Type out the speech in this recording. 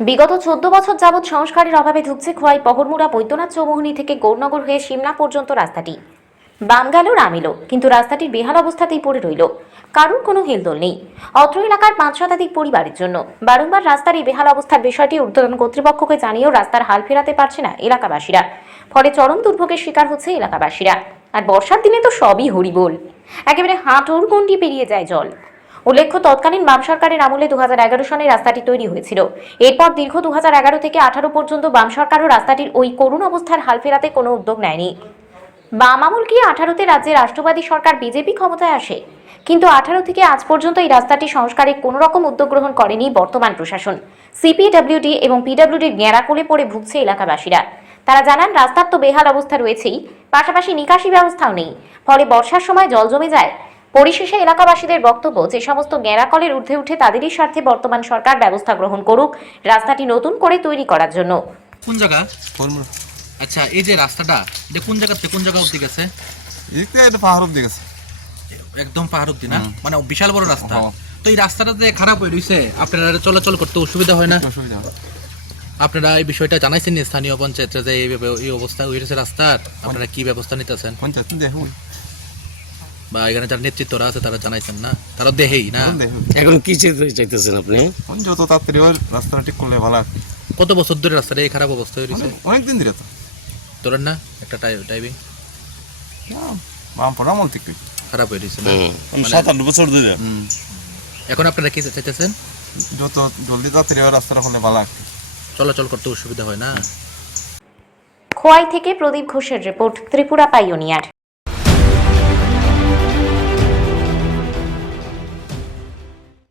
বিগত চোদ্দ বছর যাবৎ সংস্কারের অভাবে ধুকছে খোয়াই পহরমুড়া, বৈদ্যনাথ চৌমোহনী থেকে গৌরনগর হয়ে সিমনা পর্যন্ত রাস্তাটি। বাম গেল রামিল কিন্তু রাস্তাটির বেহাল অবস্থাতেই পড়ে রইল। কারুর কোনো হেলদোল নেই। অত্র এলাকার পাঁচ শতাধিক পরিবারের জন্য। বারংবার রাস্তার এই বেহাল অবস্থার বিষয়টি ঊর্ধ্বতন কর্তৃপক্ষকে জানিয়েও রাস্তার হাল ফেরাতে পারছে না এলাকাবাসীরা। ফলে চরম দুর্ভোগের শিকার হচ্ছে এলাকাবাসীরা। আর বর্ষার দিনে তো সবই হরিবোল। একেবারে হাঁটুর গন্ডি পেরিয়ে যায় জল। উল্লেখ্য, তৎকালীন বাম সরকারের আমলে দু সনে রাস্তাটি তৈরি হয়েছিল। এরপর দীর্ঘ দুহাজার এগারো থেকে আঠারো পর্যন্ত বাম সরকারও রাস্তাটির ওই করুণ অবস্থার হাল ফেরাতে কোনো উদ্যোগ নেয়নি। বাম আমল কি আঠারোতে রাজ্যে রাষ্ট্রবাদী সরকার বিজেপি ক্ষমতায় আসে? কিন্তু আঠারো থেকে আজ পর্যন্ত এই রাস্তাটি সংস্কারে কোনো রকম উদ্যোগ গ্রহণ করেনি বর্তমান প্রশাসন। সিপিডব্লিউডি এবং পিডব্লিউডির গ্যাঁড়াকোলে পড়ে ভুগছে এলাকাবাসীরা। তারা জানান, রাস্তার তো বেহাল অবস্থা রয়েছেই, পাশাপাশি নিকাশি ব্যবস্থাও নেই। ফলে বর্ষার সময় জল জমে যায় পরিশেষে এলাকাবাসীদের বক্তব্য যে সমস্ত গ্যাঁড়াকলের ঊর্ধ্বে উঠে তাদেরই স্বার্থে বর্তমান সরকার ব্যবস্থা গ্রহণ করুক রাস্তাটি নতুন করে তৈরি করার জন্য। কোন জায়গা? আচ্ছা এই যে রাস্তাটা এটা কোন জায়গা থেকে কোন জায়গা অব্দি গেছে? পাহাড় অব্দি গেছে। একদম পাহাড় অব্দি না? মানে বিশাল বড় রাস্তা। হ্যাঁ। তো এই রাস্তাটা যে খারাপ হয়ে রয়েছে আপনারা চলাচল করতে অসুবিধা হয় না? অসুবিধা হয়। আপনারা এই বিষয়টা জানাইছেন স্থানীয় পঞ্চায়েতে যে এই অবস্থা হয়েছে রাস্তার? আপনারা কি ব্যবস্থা নিতেছেন? পঞ্চায়েত দেখুন। বা এখানে যারা নেতৃত্বরা আছে তারা জানাইছেন না তারা দেহেই না? এখন কি চাইতেছেন আপনি? যত তাড়াতাড়ি ওই রাস্তাটা ঠিক করলে ভালো কত বছর ধরে রাস্তাটা এই খারাপ অবস্থা হয়ে রয়েছে? অনেকদিন ধরে তো। ধরেন না একটা আমল থেকে খারাপ হয়ে রয়েছে সাত আট বছর ধরে। এখন আপনারা কি চাইতেছেন? যত জলদি তাড়াতাড়ি ওই রাস্তাটা হলে ভালো চলাচল করতে অসুবিধা হয় না? খোয়াই থেকে প্রদীপ ঘোষের রিপোর্ট ত্রিপুরা পাইওনিয়ার।